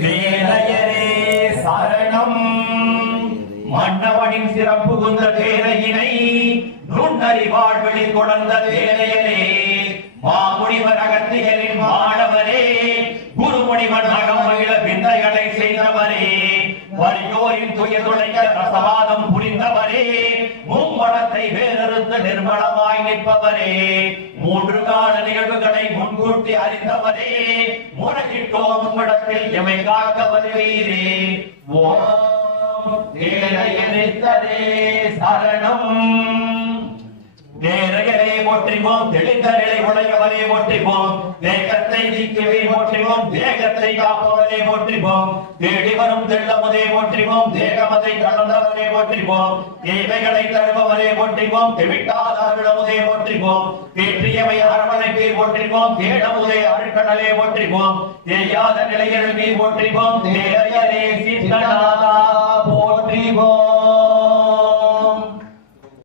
மேலையரே சரணம். மன்னவனின் சிறப்பு குந்த தேரையினை நுண்ணறி வாழ்வழி தொடர்ந்த தேரையரே மாமுனிவர் அகத்தியரின் மாணவரே குருமுனிவன் அகம் மகிழ விந்தைகளை செய்தவரே வலியோரின் துய துளைக்க ரசவாதம் புரிந்தவரே மும்மடத்தை வேறறுத்து நிர்மலமாய் நிற்பவரே மூன்று முன்கூட்டி அறிந்தவரே முறையிட்டோம் உம்மிடத்தில் எமை காக்க வருவீரே ஓம் தேரையனித்தரே சரணம். நேரையரே போற்றிவோம் தெளிந்தரலை உடையவரை போற்றிவோம் வேகத்தை நீக்கவே போற்றிவோம் தேகத்தை காப்பவனே போற்றிவோம் தேடி வரும் தெள்ளமுதே போற்றிவோம் தேகமதை கலந்தவனே போற்றிவோம் தேவைகளை தருபவனே போற்றிவோம் தெவிட்டாதாரிடமுதே போற்றிவோம் தேற்றியவை அரவணைப்பை போற்றிவோம் தேடமுதே அருட்கடலே போற்றிவோம் தேயாத நிலையில் நீர் போற்றிவோம் தேரையரே சித்தநாதா